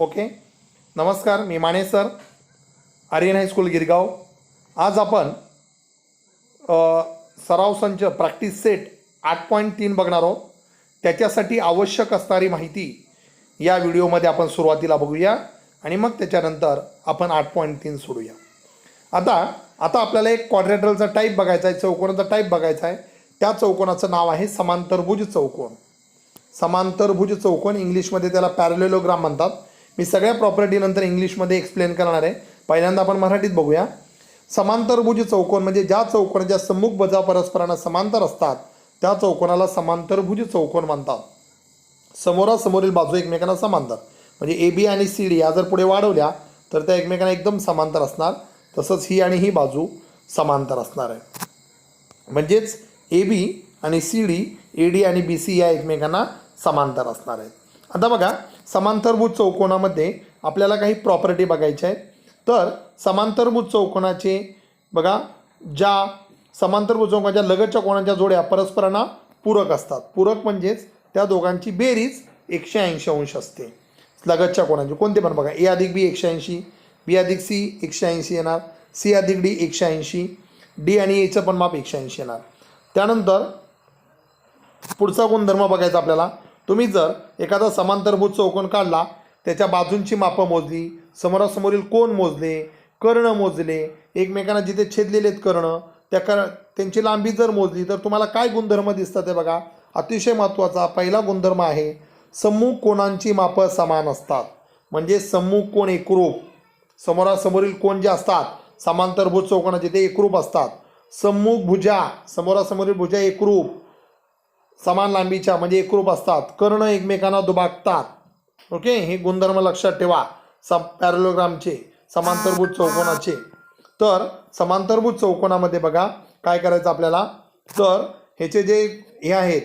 Okay. नमस्कार, मी Mane sir, Aryan high school Girgaon. आज आपण सराव संच प्रॅक्टिस सेट 8.3 बघणार आहोत. त्याच्यासाठी आवश्यक असणारी माहिती या व्हिडिओमध्ये आपण सुरुवातीला बघूया आणि मग त्याच्यानंतर आपण 8.3 सोडूया. आता आपल्याला एक क्वाड्रॅटरलचा टाईप बघायचा आहे, चौकोनाचा टाईप बघायचा आहे. त्या चौकोनाचं नाव आहे समांतरभुज चौकोन. समांतरभुज चौकोन, इंग्लिशमध्ये त्याला पॅरलेलोग्राम म्हणतात. मी सगळ्या प्रॉपर्टी नंतर इंग्लिशमध्ये एक्सप्लेन करणार आहे. पहिल्यांदा आपण मराठीत बघूया. समांतरभुज चौकोन म्हणजे ज्या चौकोनाच्या सम्मुख बाजू परस्परांना समांतर असतात त्या चौकोनाला समांतरभुज चौकोन म्हणतात. समोरासमोरील बाजू एकमेकांना समांतर, म्हणजे ए बी आणि सी डी या जर पुढे वाढवल्या तर त्या एकमेकांना एकदम समांतर असणार. तसंच ही आणि ही बाजू समांतर असणार आहे. म्हणजेच ए बी आणि सी डी, ए डी आणि बी सी या एकमेकांना समांतर असणार आहेत. आता बघा, समांतरभुज चौकोनामध्ये आपल्याला काही प्रॉपर्टी बघायच्या आहेत. तर समांतरभुज चौकोनाचे बघा, ज्या समांतरभुज चौकोनाच्या लगतच्या कोणाच्या जोड्या परस्परांना पूरक असतात. पूरक म्हणजेच त्या दोघांची बेरीज 180 अंश असते. लगतच्या कोणाची कोणते पण बघा, ए अधिक बी 180, बी अधिक सी 180 येणार, सी अधिक डी 180, डी आणि एचं पण माप 180 येणार. त्यानंतर पुढचा गुणधर्म बघायचा आपल्याला. तुम्ही जर एखादा समांतरभुज चौकोन काढला, त्याच्या बाजूंची मापं मोजली, समोरासमोरील कोन मोजले, कर्ण मोजले, एकमेकांना जिथे छेदलेले आहेत कर्ण त्यांची लांबी जर मोजली तर तुम्हाला काय गुणधर्म दिसतात ते बघा. अतिशय महत्त्वाचा पहिला गुणधर्म आहे, सम्मुख कोनांची मापं समान असतात. म्हणजे सम्मुख कोन एकरूप, समोरासमोरील कोन जे असतात समांतरभुज चौकोनाचे ते एकरूप असतात. सम्मुख भुजा, समोरासमोरील भुजा एकरूप समान लांबीच्या म्हणजे एकरूप असतात. कर्ण एकमेकांना दुभागतात. ओके, हे गुणधर्म लक्षात ठेवा पॅरलोग्रामचे, समांतरभुज चौकोनाचे. तर समांतरभुज चौकोनामध्ये बघा काय करायचं आपल्याला, तर ह्याचे जे हे आहेत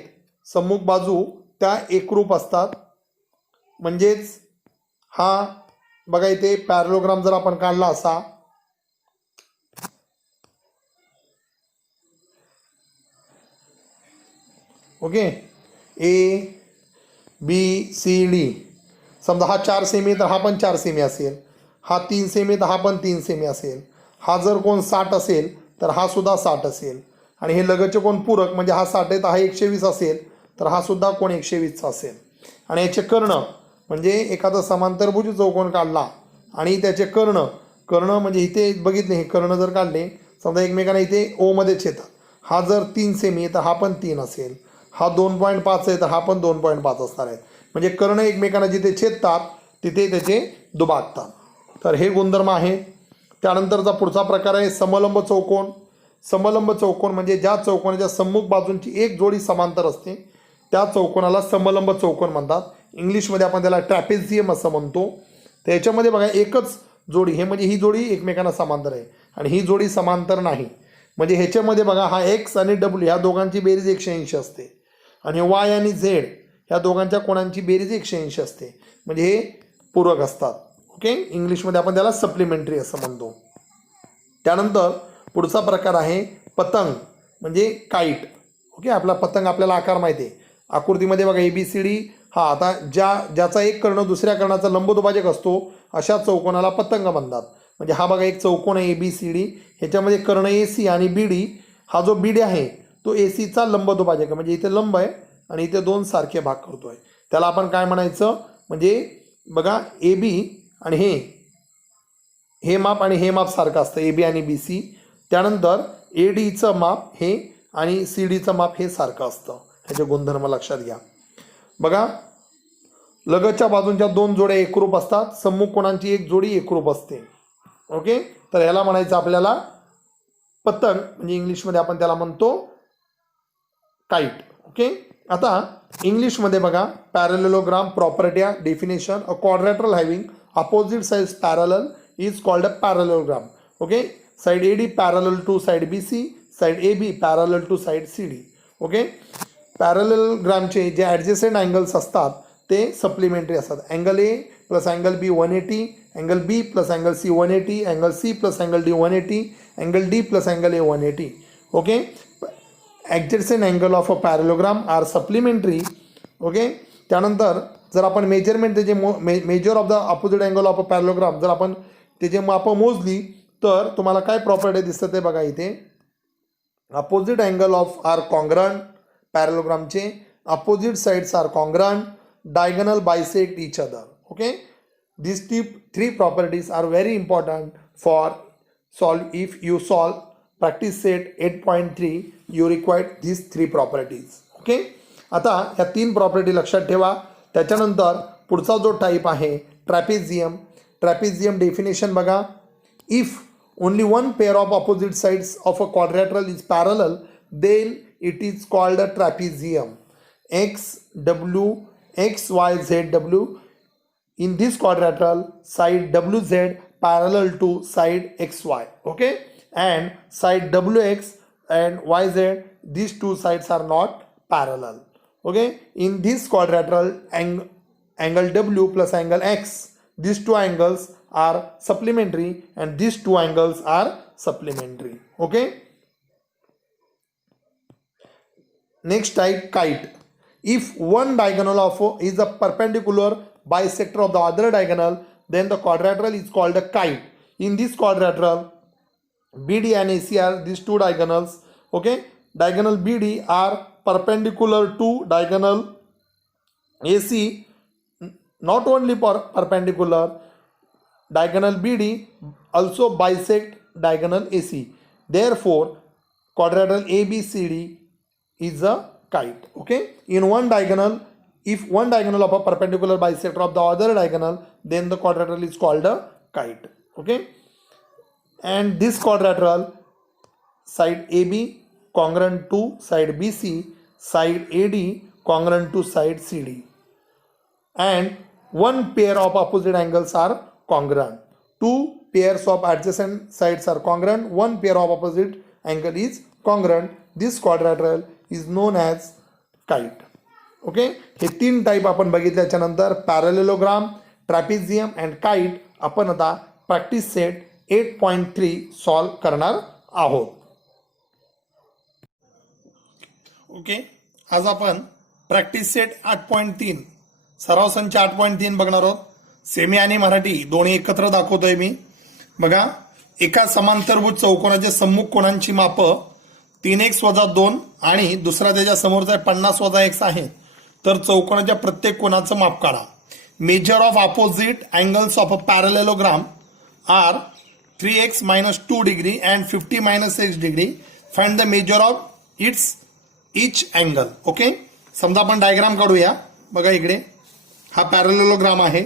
सम्मुख बाजू त्या एकरूप असतात. म्हणजेच हा बघा, इथे पॅरलोग्राम जर आपण काढला असा, okay, A B C D, समजा हा 4 सेमी तर हा पण 4 सेमी असेल, हा 3 सेमी तर हा पण 3 सेमी असेल, हा जर कोण 60 असेल तर हा सुद्धा 60 असेल, आणि हे लगतचे कोण पूरक म्हणजे हा 60 आहे तर हा 120 असेल तर हा सुद्धा कोण 120चा असेल. आणि याचे कर्ण म्हणजे एखादा समांतरभुज चौकोन काढला आणि त्याचे कर्ण म्हणजे इथे बघितले, हे कर्ण जर काढले समजा एकमेकांना इथे ओमध्ये छेदतात, हा जर 3 सेमी तर हा पण 3 असेल, हा 2.5 आहे तर हा पण 2.5 असणार आहे. म्हणजे कर्ण एकमेकांना जिथे छेदतात तिथे त्याचे दुभागतात. तर हे गुणधर्म आहे. त्यानंतरचा पुढचा प्रकार आहे समलंब चौकोन. समलंब चौकोन म्हणजे ज्या चौकोनाच्या सम्मुख बाजूंची एक जोडी समांतर असते त्या चौकोनाला समलंब चौकोन म्हणतात. इंग्लिशमध्ये आपण त्याला ट्रॅपेझियम असं म्हणतो. त्याच्यामध्ये बघा एकच जोडी, हे म्हणजे ही जोडी एकमेकांना समांतर आहे आणि ही जोडी समांतर नाही. म्हणजे ह्याच्यामध्ये बघा, हा एक्स आणि डब्ल्यू ह्या दोघांची बेरीज 180 असते आणि वाय आणि झेड ह्या दोघांच्या कोणांची बेरीज 180 असते. म्हणजे हे पूरक असतात. ओके, इंग्लिशमध्ये आपण त्याला सप्लिमेंटरी असं म्हणतो. त्यानंतर पुढचा प्रकार आहे पतंग म्हणजे काईट. ओके, आपला पतंग आपल्याला आकार माहिती आहे. आकृतीमध्ये बघा ABCD, हा आता ज्याचा एक कर्ण दुसऱ्या कर्णाचा लंबदुभाजक असतो अशा चौकोनाला पतंग म्हणतात. म्हणजे हा बघा एक चौकोन आहे ABCD, ह्याच्यामध्ये कर्ण AC आणि BD, हा जो BD आहे तो ACचा लंबदुभाजक आहे. म्हणजे इथे लंब आहे आणि इथे 2 सारखे भाग करतोय. त्याला आपण काय म्हणायचं, म्हणजे बघा AB आणि हे माप आणि हे माप सारखं असतं, AB आणि BC. त्यानंतर ADचं माप हे आणि CDचं माप हे सारखं असतं. ह्याचे गुणधर्म लक्षात घ्या. बघा, लगतच्या बाजूंच्या 2 जोड्या एकरूप असतात, सम्मुख कोणांची एक जोडी एकरूप असते. ओके, तर ह्याला म्हणायचं आपल्याला पतंग, म्हणजे इंग्लिशमध्ये आपण त्याला म्हणतो काईट. ओके, आता इंग्लिशमध्ये बघा parallelogram property definition, a quadrilateral having opposite sides parallel is called a parallelogram. Okay, side AD parallel to side BC, side AB parallel to side CD. Okay, पॅरलेलोग्रामचे जे ॲडजसेंट अँगल्स असतात ते supplementary असतात. Angle A plus angle B 180, angle B plus angle C 180, angle C plus angle D 180, angle D plus angle A 180. Okay, adjacent angle of a parallelogram are supplementary. Okay, त्यानंतर जर आपण measurement त्याचे measure of the opposite angle of a parallelogram जर आपण त्याचे मापं मोजली तर तुम्हाला काय प्रॉपर्टी दिसतं ते बघा इथे. Opposite angle of are congruent, पॅरलोग्रामचे opposite sides are congruent, diagonal bisect each other. Okay, these three properties are very important for solve. If you solve practice set 8.3 you require these three properties. Okay, आता या 3 property लक्षात ठेवा. त्याच्यानंतर पुढचा जो type आहे trapezium. Trapezium definition बघा. If only one pair of opposite sides of a quadrilateral is parallel then it is called a trapezium. X W X Y Z W. In this quadrilateral, side WZ parallel to side XY, okay, and side WX and YZ, these two sides are not parallel. Okay, in this quadrilateral, angle W plus angle X, these two angles are supplementary and these two angles are supplementary. Okay, next type, kite. If one diagonal of is a perpendicular bisector of the other diagonal, then the quadrilateral is called a kite. In this quadrilateral, BD and AC are these two diagonals. Okay, diagonal BD are perpendicular to diagonal AC. Not only perpendicular, diagonal BD also bisect diagonal AC. Therefore, quadrilateral ABCD is a kite. Okay, in one diagonal, if one diagonal of a perpendicular bisector of the other diagonal, then the quadrilateral is called a kite. Okay, and this quadrilateral, side AB congruent to side BC, side AD congruent to side CD, and one pair of opposite angles are congruent. Two pairs of adjacent sides are congruent. One pair of opposite angle is congruent. This quadrilateral is known as kite. Okay, हे 3 type आपण बघितल्याच्यानंतर parallelogram, trapezium and kite आपण आता practice set 8.3 solve करणार आहोत. Okay, आज आपण practice set 8.3 सराव संच 8.3 बघणार आहोत. सेमी आणि मराठी दोन्ही एकत्र दाखवतोय मी. बघा, एका समांतरभुज चौकोनाचे सम्मुख कोणांची मापं 3x-2 आणि दुसरा त्याच्या समोरचा 50-x आहे. तर चौकोनाच्या प्रत्येक कोणाचं माप काढा. Measure of opposite angles of a parallelogram are 3x - 2 degree and 50 - 6 degree. Find the measure of each angle. Okay, समजा आपण डायग्राम काढूया. बघा इकडे हा पॅरलेलोग्राम आहे.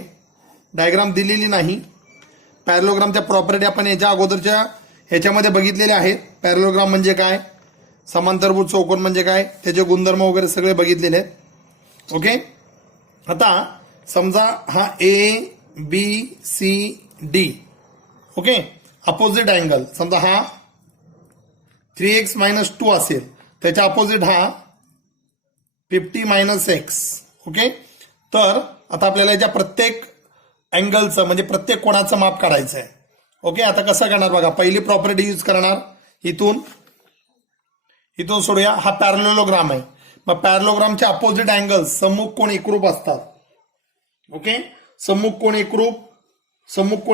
डायग्राम दिलेली नाही. पॅरलेलोग्रामच्या प्रॉपर्टी आपण याच्या अगोदरच्या ह्याच्यामध्ये बघितलेल्या आहेत. पॅरलेलोग्राम म्हणजे काय, समांतरभुज चौकोन म्हणजे काय, त्याचे गुणधर्म वगैरे सगळे बघितलेले आहेत. ओके, आता समजा हा ABCD. ओके, अपोजिट अँगल समजा हा 3x - 2 असेल, त्याच्या अपोजिट हा 50 - x. ओके, तर आता आपल्याला याच्या प्रत्येक अँगलचं म्हणजे प्रत्येक कोणाचं माप काढायचं आहे. ओके, आता कसं करणार बघा. पहिली प्रॉपर्टी यूज करणार. इथून सोडूया. हा पॅरलेलोग्राम आहे. मग पॅरलेलोग्रामचे अपोजिट अँगल्स सम्मुख कोण एकरूप असतात. ओके, सम्मुख कोण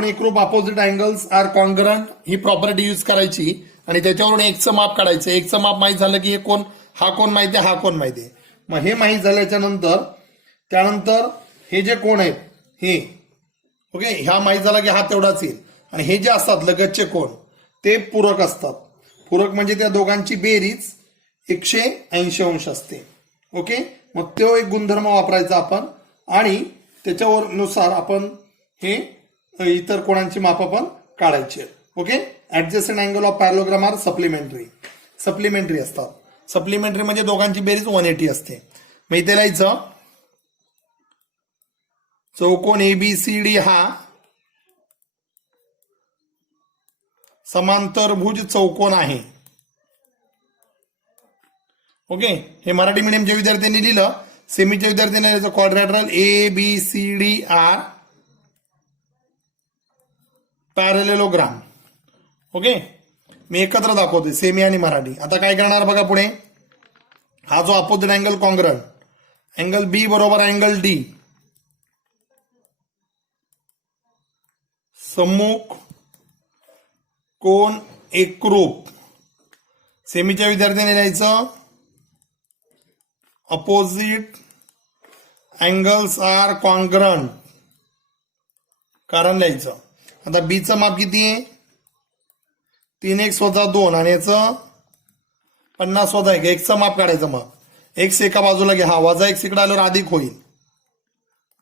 एकरूप opposite angles are congruent. He property use करायची आणि त्याच्यावरून एकचं माप काढायचं. एकचं माप माहीत झालं की हे कोण, हा कोण माहिती आहे, हा कोण माहिती आहे. मग हे माहीत झाल्याच्या नंतर त्यानंतर हे जे कोण आहेत हे, ओके, ह्या माहीत झाला की हा तेवढाच येईल. आणि हे जे असतात लगतचे कोण ते पूरक असतात. पूरक म्हणजे त्या दोघांची बेरीज 180 अंश असते. ओके, मग तो एक गुणधर्म वापरायचा आपण आणि त्याच्यावर नुसार आपण हे इतर कोणांची माप पण काढायची. Okay, adjacent angle of parallelogram are supplementary असतात. सप्लिमेंटरी म्हणजे दोघांची बेरीज 180 असते. मग इथे लिहायचं चौकोन ABCD हा समांतरभुज चौकोन आहे. ओके, हे मराठी मीडियमच्या विद्यार्थ्यांनी लिहिलं. सेमीच्या विद्यार्थ्यांनी लिहिलं क्वाड्रॅटरल ABCD आर पॅरलेलोग्राम. ओके, मी एकत्र दाखवते सेमी आणि मराठी. आता काय करणार बघा पुढे. हा जो opposite angle congruent, angle B बरोबर अँगल D. सम्मुख कोण एकरूप. सेमीच्या विद्यार्थ्यांनी लिहायचं अपोजिट अँगल्स आर कॉन्ग्रंट. कारण लिहायचं. आता बीचं माप किती आहे 3x वजा 2 आणि याचं 50 वजा 1. एक्सचं माप काढायचं. मग एक्स एका बाजूला घ्या. हा वजा एक्स इकडे आल्यावर अधिक होईल.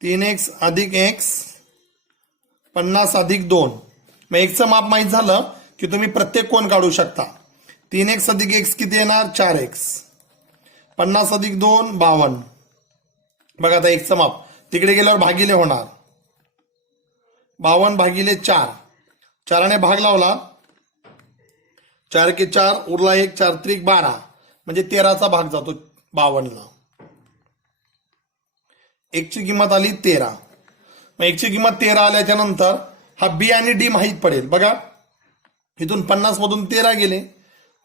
3x अधिक x 50 अधिक 2. मग एक्सचं माप माहीत झालं की तुम्ही प्रत्येक कोण काढू शकता. 3x अधिक x किती येणार 4x. 50 अधिक 2 52. बघा आता एक्सचं माप तिकडे गेल्यावर भागिले होणार. 52 भागिले 4. 4ने भाग लावला 4 के 4 उरला 1 4 त्रिक 12 म्हणजे 13चा भाग जातो 52ला. एकची किंमत आली 13. मग एकची किंमत 13 आल्याच्या नंतर हा बी आणि डी माहीत पडेल. बघा इथून 50 मधून 13 गेले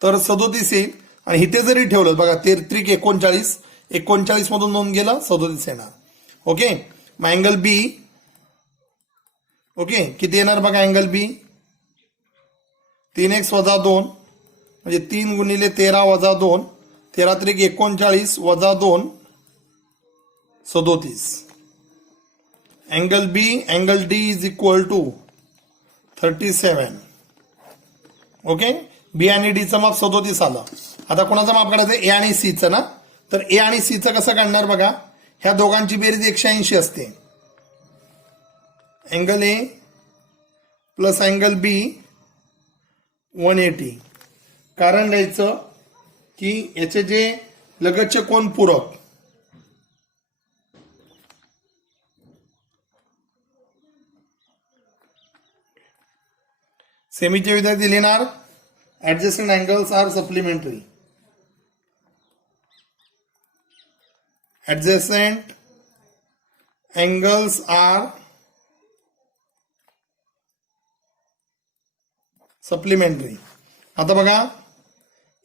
तर 37 येईल. आणि इथे जरी ठेवलं बघा 13 त्रिक 39. 39 मधून 2 गेलं 37 येणार. ओके. मग अँगल बी ओके किती येणार बघा अँगल बी 3x वजा 2 म्हणजे 3 गुणिले 13 वजा 2. 13 त्रिक 39 वजा 2 37. Angle B angle D is equal to 37. Okay. B आणि डीचं माप 37 आलं. आता कोणाचं माप काढायचं ए आणि सीचं ना. तर ए आणि सीचं कसं काढणार बघा. ह्या दोघांची बेरीज 180 असते. अँगल ए प्लस अँगल बी 180. कारण लिहायचं की याचे जे लगतचे कोण पूरक सेमीचे विद्यार्थी लिहिणार adjacent angles are supplementary. Adjacent angles are supplementary. आता बघा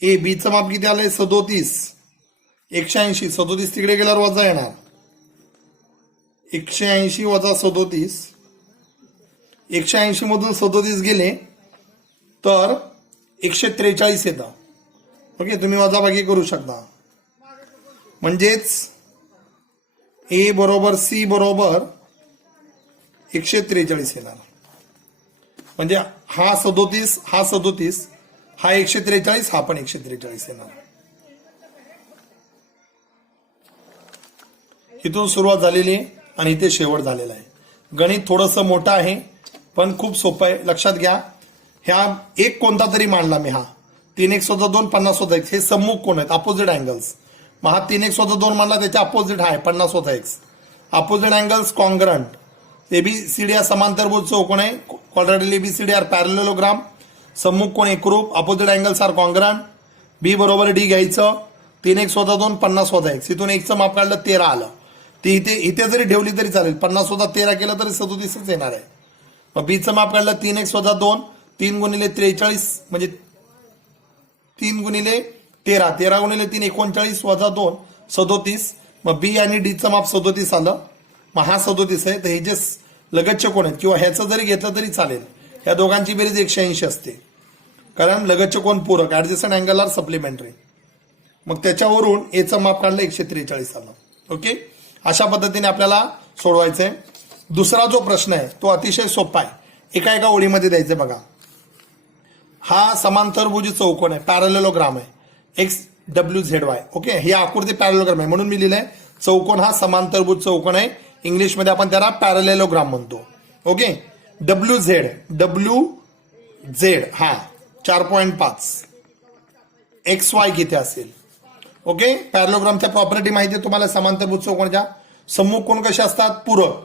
ए बीचं माप किती आलंय 37. 180 37 तिकडे गेल्यावर वजा येणार. 180 वजा 37. 180 मधून 37 गेले तर 143 येतं. ओके. तुम्ही वजाबाकी करू शकता. म्हणजेच ए बरोबर सी बरोबर 143 येणार. म्हणजे हा 37 हा 37 हा 143 हा पण 143 येणार. इथून सुरुवात झालेली आहे आणि इथे शेवट झालेला आहे. गणित थोडंसं मोठं आहे पण खूप सोपं आहे. लक्षात घ्या. ह्या एक कोणता तरी मांडला मी. हा 3x वजा 2 50 वजा x हे सम्मुख कोण आहेत अपोजिट अँगल्स. मग हा 3x वजा 2 मांडला त्याच्या अपोजिट हा आहे 50 वजा x. Opposite angles congruent. ABCD हा समांतरभुज चौकोन आहे. Quadrilateral ABCD are parallelogram. सम्मुख कोण एकरूप. Opposite angles are congruent. B बरोबर डी घ्यायचं. 3x वजा 2 50 वजा x. इथून एक्सचं माप काढलं 13 आलं. ती इथे जरी ठेवली तरी चालेल. 50 वजा 13 केलं तरी 37च येणार आहे. मग बीचं माप काढलं 3x वजा 2 3 गुणिले 43 म्हणजे 3 गुणिले 13 13 गुणिले 3 39 वजा 2 37. मग बी आणि डीचं माप 37 आलं. मग हा 37 आहे. तर हे जे लगतचे कोण आहेत किंवा ह्याचं जरी घेतलं तरी चालेल. ह्या दोघांची बेरीज 180 असते कारण लगतचे कोण पूरक. Adjacent angle are supplementary. मग त्याच्यावरून एचं माप काढलं 143 आलं. ओके. अशा पद्धतीने आपल्याला सोडवायचंय. दुसरा जो प्रश्न आहे तो अतिशय सोपा आहे. एका एका ओळीमध्ये द्यायचं. बघा हा समांतरभुज चौकोन आहे पॅरलेलोग्राम आहे. X W Z Y. Okay. ही आकृती पॅरलेलोग्राम आहे म्हणून मी लिहिलंय चौकोन हा समांतरभुज चौकोन आहे. इंग्लिशमध्ये आपण त्याला पॅरलेलोग्राम म्हणतो. ओके. डब्ल्यू झेड हा 4.5. एक्स वाय किती असेल. ओके. पॅरलेलोग्रामच्या प्रॉपर्टी माहिती आहे तुम्हाला. समांतरभुज चौकोनाच्या सम्मुख कोण कसे असतात पूरक.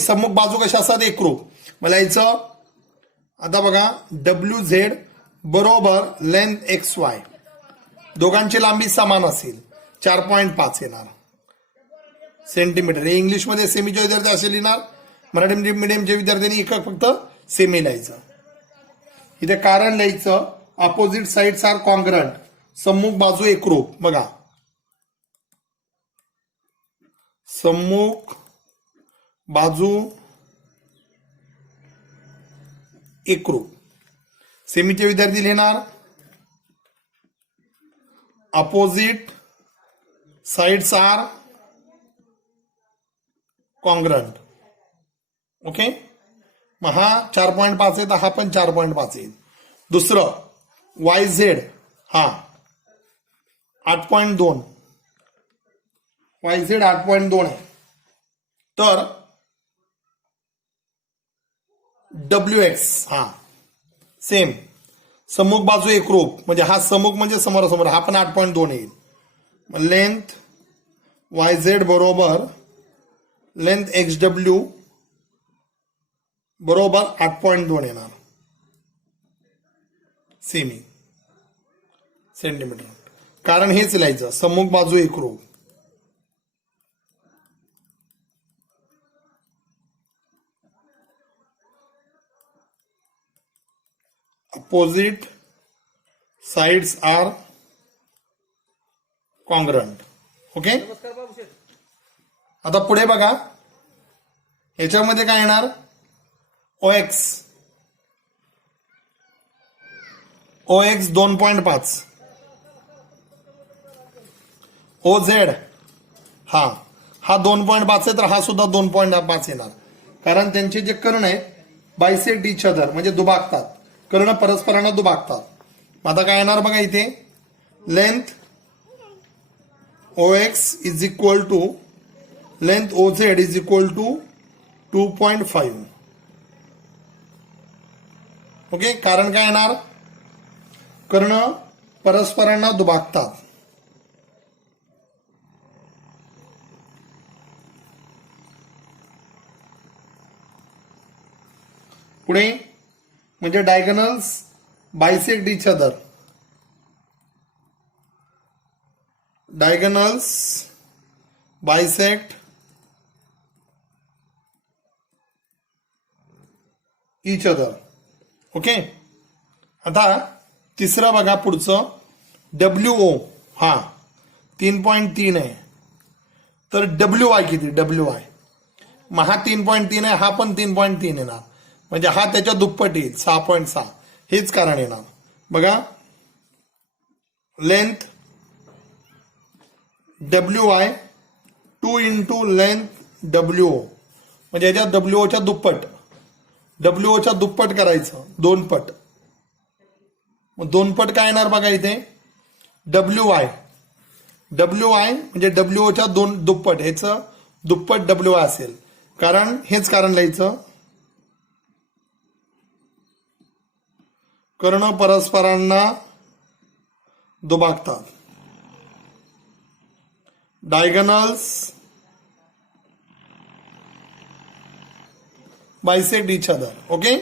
सम्मुख बाजू कशा असतात एकरूप. मला याचं आता बघा डब्ल्यू झेड बरोबर लेंथ एक्स वाय दोघांची लांबी समान असेल 4.5 येणार सेंटीमीटर. हे इंग्लिशमध्ये सेमीचे विद्यार्थी असे लिहिणार. मराठी मीडियमच्या विद्यार्थ्यांनी एक फक्त सेमी लिहायचं. इथे कारण लिहायचं अपोजिट साइड्स आर कॉन्ग्रंट. सम्मुख बाजू एकरूप. बघा सम्मुख बाजू एकरूप. सेमीचे विद्यार्थी लिहिणार opposite sides are congruent. Okay, मग हा 4.5 आहे तर हा पण 4.5 आहे. दुसरं वाय झेड हा 8.2, वाय झेड 8.2 आहे. तर डब्ल्यू एक्स हा सेम सम्मुख बाजू एकरूप, म्हणजे हा सम्मुख म्हणजे समोरासमोर, हा पण 8.2 येईल. लेंथ वाय झेड बरोबर लेंथ एक्स डब्ल्यू बरोबर 8.2 येणार सेमी सेंटीमीटर. कारण हेच लिहायचं सम्मुख बाजू एकरूप. Opposite sides are congruent. Okay, आता पुढे बघा, याच्यामध्ये काय येणार ओ एक्स 2.5, ओ झेड हा 2.5 आहे तर हा सुद्धा 2.5 येणार. कारण त्यांचे जे कर्ण आहेत बायसेक्ट इच अदर म्हणजे दुभागतात, कर्ण परस्परांना दुभागतात. आता काय येणार बघा इथे, length O X is equal to length O Z is equal to 2.5. Okay, कारण काय येणार, कर्ण परस्परांना दुभागतात. पुढे म्हणजे diagonals bisect each other, diagonals bisect each other. Okay, आता तिसरं बघा पुढचं डब्ल्यू ओ हा 3.3 आहे. तर डब्ल्यू वाय किती, डब्ल्यू वाय मग हा 3.3 आहे, हा पण 3.3 येणार, म्हणजे हा त्याच्या दुप्पट येईल 6.6. हेच कारण येणार बघा. Length W Y 2 into length W O, म्हणजे याच्या डब्ल्यू ओच्या दुप्पट, डब्ल्यू ओच्या दुप्पट करायचं 2 पट. मग 2 पट काय येणार बघा इथे, डब्ल्यू वाय म्हणजे डब्ल्यू ओच्या 2 दुप्पट, ह्याचं दुप्पट डब्ल्यू वाय असेल. कारण हेच कारण लिहायचं, कर्ण परस्परांना दुभागतात. Diagonals bisect each other. Okay,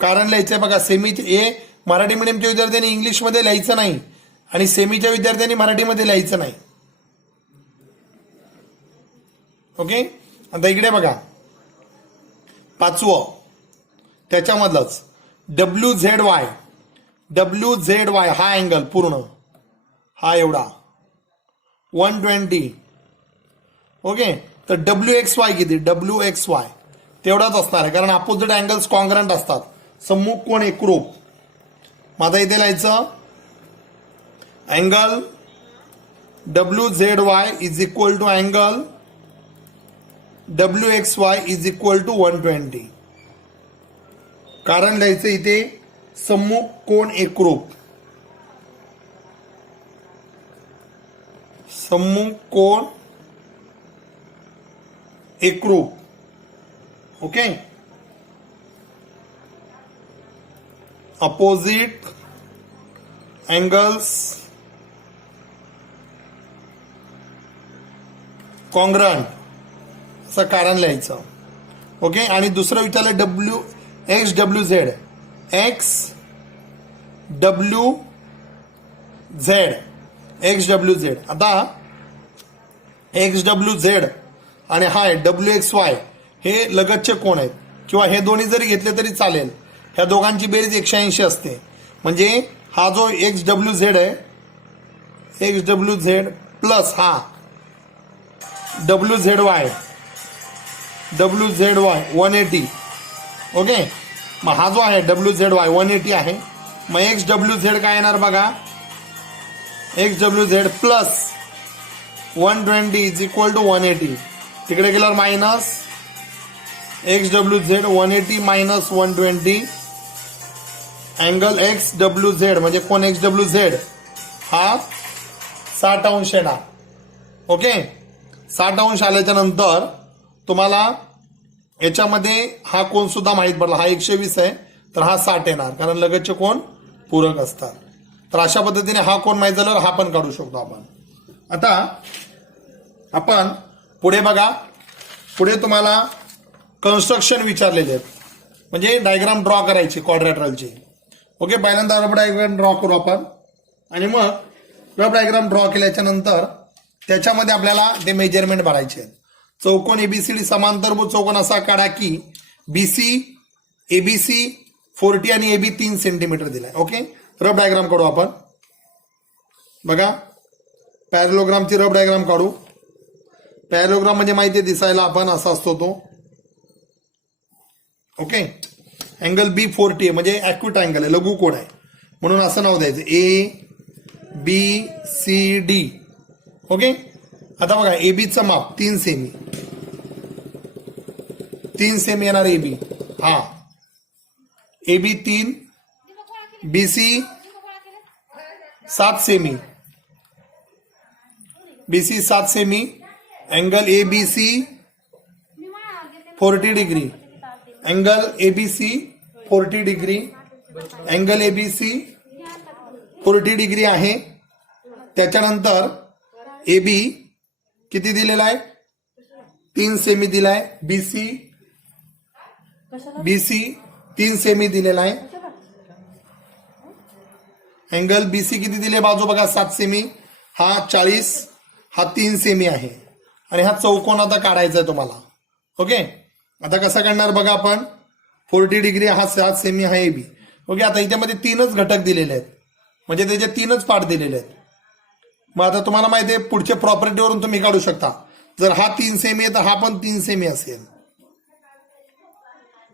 कारण लिहायचंय बघा. सेमीचे मराठी मीडियमच्या विद्यार्थ्यांनी इंग्लिशमध्ये लिहायचं नाही आणि सेमीच्या विद्यार्थ्यांनी मराठीमध्ये लिहायचं नाही. ओके, आता इकडे बघा 5वं त्याच्यामधलंच डब्ल्यू झेड वाय हा अँगल पूर्ण हा एवढा 120. ओके, तर डब्ल्यू एक्स वाय किती, डब्ल्यू एक्स वाय तेवढाच असणार आहे, कारण अपोजिट अँगल्स कॉन्ग्रंट असतात, सम्मुख कोण एकरूप. माझा इथे लिहायचं angle W Z Y is equal to angle W X Y is equal to 120. कारण लिहायचं इथे सम्मुख कोण एकरूप, सम्मुख कोण एकरूप. ओके, अपोजिट अँगल्स कॉन्ग्रंट असं कारण लिहायचं. ओके, आणि दुसरं विचारलं एक्स डब्ल्यू झेड. आता एक्स डब्ल्यू झेड आणि हाय डब्ल्यू एक्स वाय हे लगतचे कोण आहेत, किंवा हे दोन्ही जरी घेतले तरी चालेल. ह्या दोघांची बेरीज 180 असते. म्हणजे हा जो एक्स डब्ल्यू झेड आहे, एक्स डब्ल्यू झेड प्लस हा डब्ल्यू झेड वाय 180. ओके, मग हा जो आहे WZY 180 आहे. मग XWZ काय येणार बघा, XWZ plus 120 is equal to 180. तिकडे गेल्यावर minus XWZ 180 minus 120 angle XWZ म्हणजे कोण XWZ हा 60 अंश येणार. ओके, 60 अंश आल्याच्या नंतर तुम्हाला याच्यामध्ये हा कोण सुद्धा माहीत पडला. हा 120 आहे तर हा 60 येणार, कारण लगतचे कोण पूरक असतात. तर अशा पद्धतीने हा कोण माहीत झाल्यावर हा पण काढू शकतो आपण. आता आपण पुढे बघा, पुढे तुम्हाला कन्स्ट्रक्शन विचारलेले आहेत, म्हणजे डायग्राम ड्रॉ करायची क्वाड्रॅटरलची. ओके, पहिल्यांदा रफ डायग्राम ड्रॉ करू आपण, आणि मग रफ डायग्राम ड्रॉ केल्याच्या नंतर त्याच्यामध्ये आपल्याला ते मेजरमेंट भरायचे आहेत. चौकोन एबीसीडी समांतरभुज चौकोन असा काढा की BC ABC 40 आणि AB 3 सेंटीमीटर दिलाय. ओके, रफ डायग्राम काढू आपण. बघा, पॅरलोग्रामची रफ डायग्राम काढू. पॅरलोग्राम म्हणजे माहिती आहे दिसायला आपण असा असतो तो. ओके, अँगल B40 म्हणजे ॲक्यूट अँगल आहे, लघु कोड आहे, म्हणून असं नाव द्यायचं ABCD. ओके, आता बघा एबीचं माप 3 सेमी, 3 सेमी येणार AB. हा AB 3, BC 7 semi, BC 7 semi, angle ABC 40 degree, angle ABC 40 degree, angle ABC 40 degree आहे. त्याच्यानंतर AB किती दिलेला आहे, 3 सेमी दिलाय. BC 3 सेमी दिलेला आहे. अँगल BC किती दिले बाजू बघा 7 सेमी, हा 40, हा 3 सेमी आहे, आणि हा चौकोन आता काढायचा आहे तुम्हाला. ओके, आता कसा काढणार बघा आपण, 40 डिग्री हा 7 सेमी हा AB. ओके, आता याच्यामध्ये 3च घटक दिलेले आहेत, म्हणजे त्याचे 3च पार्ट दिलेले आहेत. मग आता तुम्हाला माहिती आहे पुढच्या प्रॉपर्टीवरून तुम्ही काढू शकता. जर हा 3 सेमी आहे तर हा पण 3 सेमी असेल,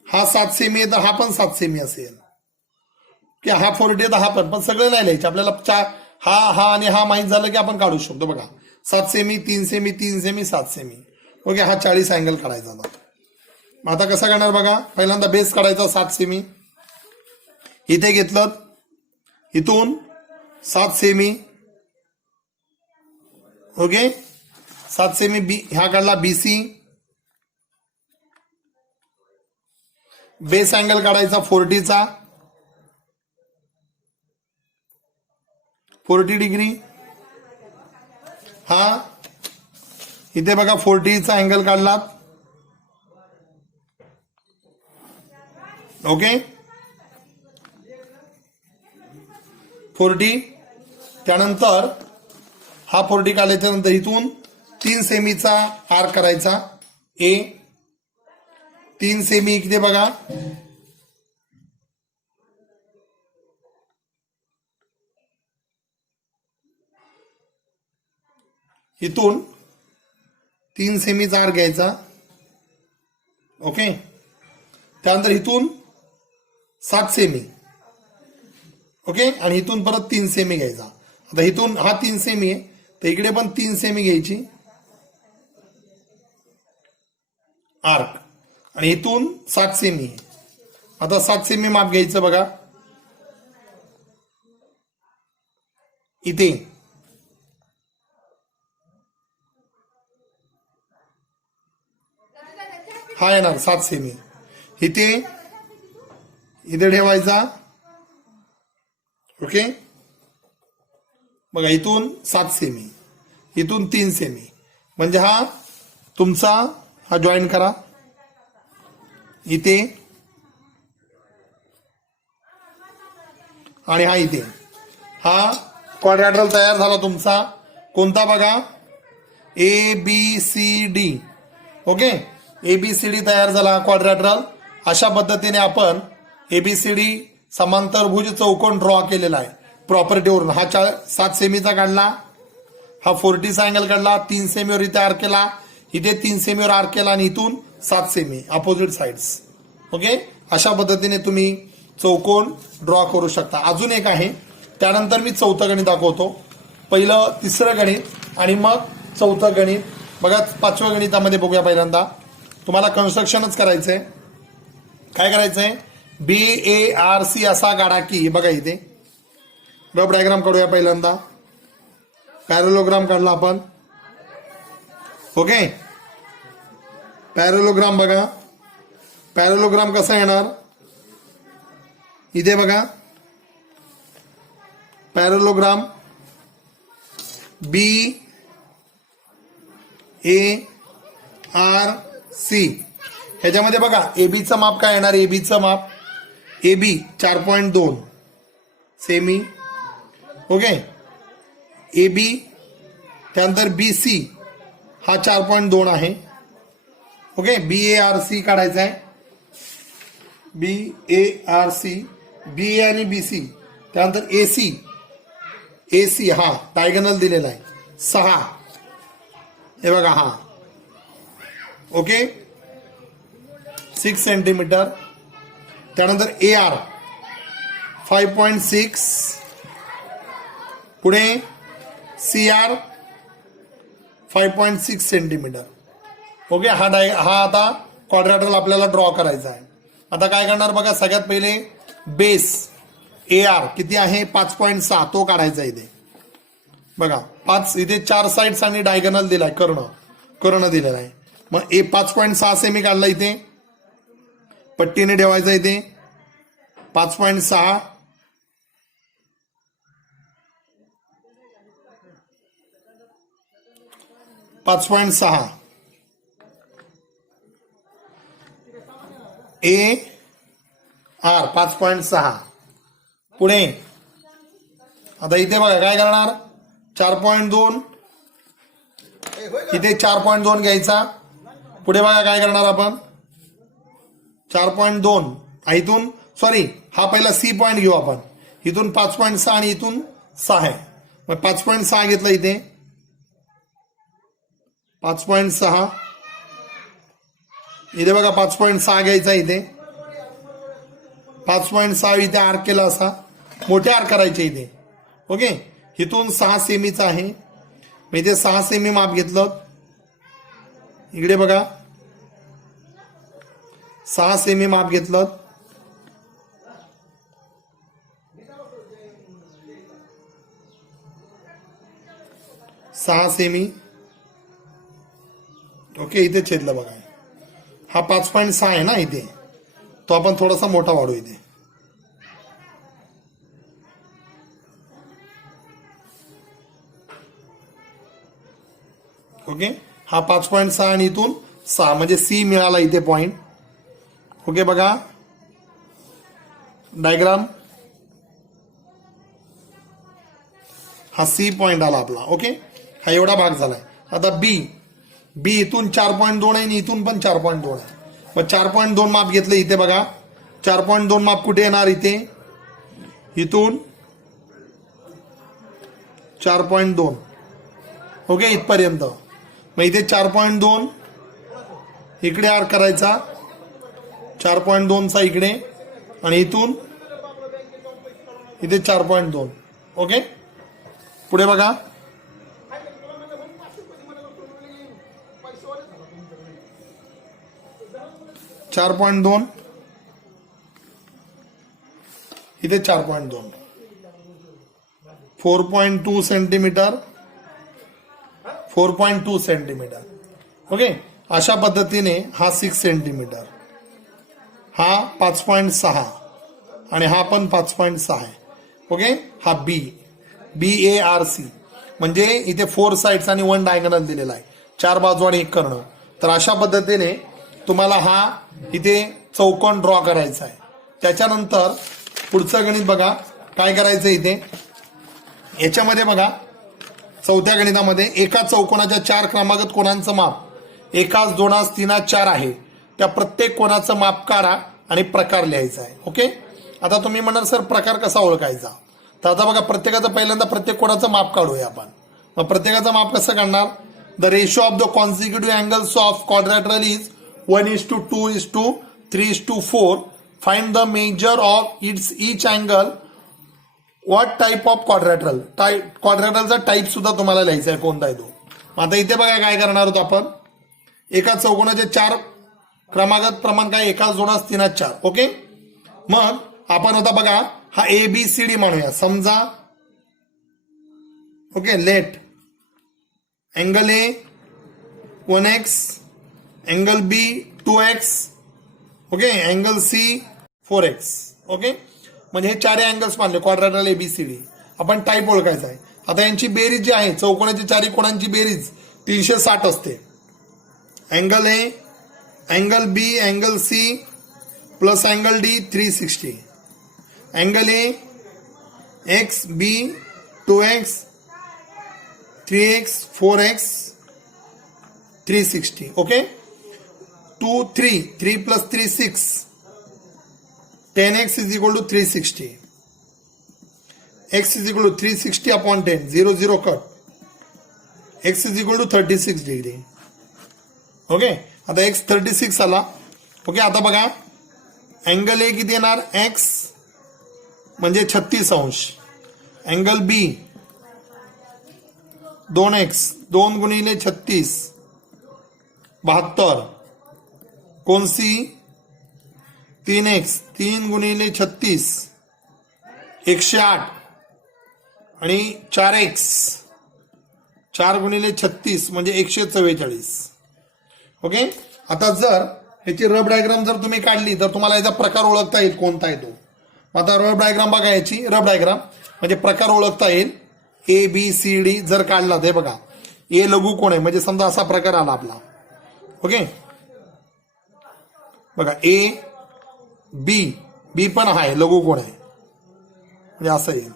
हा 7 सेमी आहे तर हा पण 7 सेमी असेल, की हा 40 आहे तर हा पण सगळं नाही लिहायचे आपल्याला. हा आणि हा माहीत झालं की आपण काढू शकतो. बघा 7 semi 3 semi 3 semi 7 semi. Okay, हा 40 अँगल काढायचा. आता कसा काढणार बघा, पहिल्यांदा बेस काढायचा 7 सेमी, इथे घेतलं, इथून 7 सेमी. ओके, 7 सेमी ह्या काढला BC. बेस अँगल काढायचा 40चा, 40 डिग्री. हा इथे बघा 40चा अँगल काढलात. ओके, 40. त्यानंतर हा 40 काढल्याच्या नंतर इथून 3 सेमीचा आर्क करायचा. 3 सेमी इकडे बघा, इथून 3 सेमीचा आर्क घ्यायचा. ओके, त्यानंतर इथून 7 सेमी. ओके, आणि इथून परत 3 सेमी घ्यायचा. आता इथून हा 3 सेमी आहे तर इकडे पण 3 सेमी घ्यायची आर्क, आणि इथून 7 सेमी. आता 7 सेमी माप घ्यायचं बघा, इथे हा येणार 7 सेमी, इथे ठेवायचा. ओके, बघा इथून 7 सेमी, इथून 3 सेमी, म्हणजे हा तुमचा हा जॉईन करा इथे, आणि हा इथे. हा क्वाड्रॅटरल तयार झाला तुमचा. कोणता बघा, ABCD. ओके, ABCD तयार झाला क्वाड्रॅटरल. अशा पद्धतीने आपण ABCD समांतरभुज चौकोन ड्रॉ केलेला आहे प्रॉपर्टीवरून. हा 7 सेमीचा काढला, हा 40चा अँगल काढला, 3 सेमीवर इथे आर्क केला, इथे 3 सेमीवर आर्क केला, आणि इथून 7 सेमी अपोजिट साइड्स. ओके, अशा पद्धतीने तुम्ही चौकोन ड्रॉ करू शकता. अजून एक आहे, त्यानंतर मी चौथं गणित दाखवतो. पहिलं तिसरं गणित आणि मग चौथं गणित. बघा 5व्या गणितामध्ये बघूया. पहिल्यांदा तुम्हाला कन्स्ट्रक्शनच करायचंय. काय करायचंय? BARC असा गाडा की. बघा इथे रफ डायग्राम काढूया. पहिल्यांदा पॅरेलोग्राम काढला आपण. ओके, पॅरेलोग्राम बघा. पॅरेलोग्राम कसा येणार? इथे बघा पॅरेलोग्राम BARC. ह्याच्यामध्ये बघा एबीचं माप काय येणार? एबीचं माप AB 4.2 सेमी. Okay, AB. त्यानंतर BC हा 4.2 आहे. ओके, BARC काढायचा आहे. BARC, BA आणि BC. त्यानंतर AC हा डायगोनल दिलेला आहे 6. हे बघा हा. Okay, 6 centimetre. त्यानंतर AR 5.6. पुढे CR 5.6 सेंटीमीटर. ओके, हा आता क्वाड्रॅटरल आपल्याला ड्रॉ करायचा आहे. आता काय करणार बघा, सगळ्यात पहिले बेस AR किती आहे? 5.6. तो काढायचा इथे. बघा 5 इथे 4 साइड्स आणि डायगोनल दिलाय, कर्ण दिलेला आहे. मग 5.6 सेमी काढला इथे, पट्टीने ठेवायचा इथे 5.6. AR 5.6. पुढे आता इथे बघा काय करणार? 4.2 इथे 4.2 घ्यायचा. पुढे बघा काय करणार आपण? 4.2 इथून, सॉरी हा पहिला C पॉइंट घेऊ आपण. इथून 5.6 आणि इथून 6 आहे. मग 5.6 घेतला इथे 5.6. इथे बघा 5.6 घ्यायचा इथे 5.6. इथे आर्क केला असा, मोठे आर्क करायचे इथे. ओके, इथून 6 सेमीचा आहे. मग इथे 6 सेमी माप घेतलं. इकडे बघा 6 सेमी माप घेतलं. सहा सेमी. ओके, इथे छेदलं बघा. हा 5.6 आहे ना इथे, तो आपण थोडासा मोठा वाढू इथे. ओके, हा 5.6 आणि इथून 6 म्हणजे C मिळाला इथे पॉइंट. ओके, बघा डायग्राम. हा C पॉइंट आला आपला. ओके, हा एवढा भाग झालाय. आता B इथून 4.2 आहे आणि इथून पण 4.2 आहे. मग 4.2 माप घेतलं इथे बघा. 4.2 माप कुठे येणार? इथे इथून 4.2. ओके, इथपर्यंत. मग इथे 4.2 इकडे आर्क करायचा, 4.2 चा इकडे, आणि इथून इथे 4.2. ओके, पुढे बघा 4.2 इथे 4.2. 4.2 सेंटीमीटर 4.2 सेंटीमीटर. ओके, अशा पद्धतीने हा 6 सेंटीमीटर, हा 5.6 आणि हा पण 5.6 आहे. ओके, हा BARC म्हणजे इथे 4 साइड्स आणि 1 डायगोनल दिलेला आहे, 4 बाजू आणि 1 कर्ण. तर अशा पद्धतीने तुम्हाला हा इथे चौकोन ड्रॉ करायचा आहे. त्याच्यानंतर पुढचं गणित बघा काय करायचं. इथे याच्यामध्ये बघा चौथ्या गणितामध्ये एका चौकोनाच्या 4 क्रमागत कोणांचं माप 1, 2, 3, 4 आहे. त्या प्रत्येक कोणाचं माप काढा आणि प्रकार लिहायचा आहे. ओके, आता तुम्ही म्हणाल सर प्रकार कसा ओळखायचा? तर आता बघा प्रत्येकाचं पहिल्यांदा प्रत्येक कोणाचं माप काढूया आपण. मग प्रत्येकाचं माप कसं काढणार? The ratio of the consecutive angles of quadrilateral is 1:2:3:4. Find the measure of its each angle. What type of quadrilateral. क्वाड्रॅट्रलचा टाईप सुद्धा तुम्हाला लिहायचा आहे कोणता आहे तो. आता इथे बघा काय करणार आहोत आपण. एका चौकोनाचे 4 क्रमागत क्रमांक आहे. एका जोडास 3 4. ओके. मग आपण आता बघा हा ABCD म्हणूया समजा. Okay. Let angle A 1x, angle B 2x, okay, angle C 4x. Okay. म्हणजे हे 4 अँगल्स मानले क्वाड्रॅट्रल ABCD. आपण टाईप ओळखायचा आहे. आता यांची बेरीज जी आहे चौकोनाच्या 4 कोणांची बेरीज 360 असते. Angle A, angle B, angle C plus angle D 360. Angle A x B 2x 3x 4x 360. Okay. 2 3 3 plus 3 6. 10x is equal to 360. X is equal to 360 upon 10. 0 0 cut. X is equal to 36 degree. Okay. आता x 36 आला. Okay. आता बघा angle A किती येणार x म्हणजे 36 अंश. Angle B 2x 2 गुणिले 36 72. कोण C 3x 3 गुणिले 36 108 आणि 4x 4 गुणिले 36 म्हणजे 144. ओके. आता जर ह्याची रब डायग्राम जर तुम्ही काढली तर तुम्हाला याचा प्रकार ओळखता येईल कोणता आहे तो. आता रब डायग्राम बघा. याची रब डायग्राम म्हणजे प्रकार ओळखता येईल. ABCD जर काढला ते बघा A लघु कोण आहे म्हणजे समजा असा प्रकार आला आपला. ओके. बघा A B पण आहे लघु कोण आहे म्हणजे असं येईल.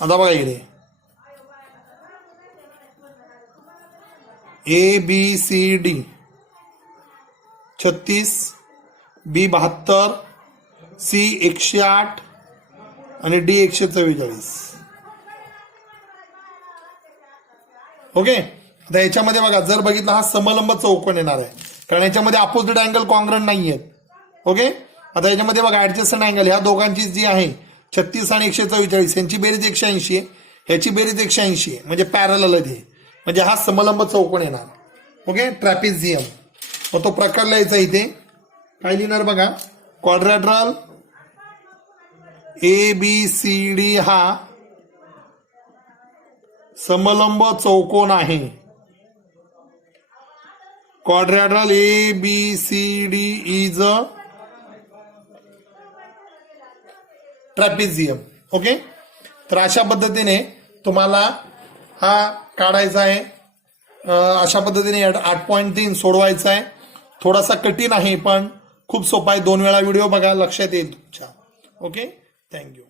आता बघा इकडे ABCD 36 B 72 C 108 आणि D 144. ओके. आता याच्यामध्ये बघा जर बघितलं हा समलंब चौकोन येणार आहे कारण याच्यामध्ये अपोजिट अँगल कॉन्ग्रंट नाही आहेत. ओके. आता याच्यामध्ये बघा ऍडजस्टंट अँगल ह्या दोघांची जी आहे 36 आणि 144 यांची बेरीज 180 आहे. ह्याची बेरीज 180 आहे म्हणजे पॅरलल आहे. म्हणजे हा समलंब चौकोन येणार. ओके. ट्रॅपिझियम. मग तो प्रकार लिहायचा इथे काय लिहिणार बघा. क्वाड्रॅट्रल ABCD हा समलंब चौकोन आहे. क्वाड्रॅट्रल ABCD इज अ ट्रॅपिझियम. ओके. तर अशा पद्धतीने तुम्हाला हा काढायचा आहे. अशा पद्धतीने 8.3 सोडवायचा आहे. थोडासा कठीण आहे पण खूप सोपा आहे. 2 वेळा व्हिडिओ बघा लक्षात येईल तुमच्या. ओके. थँक्यू.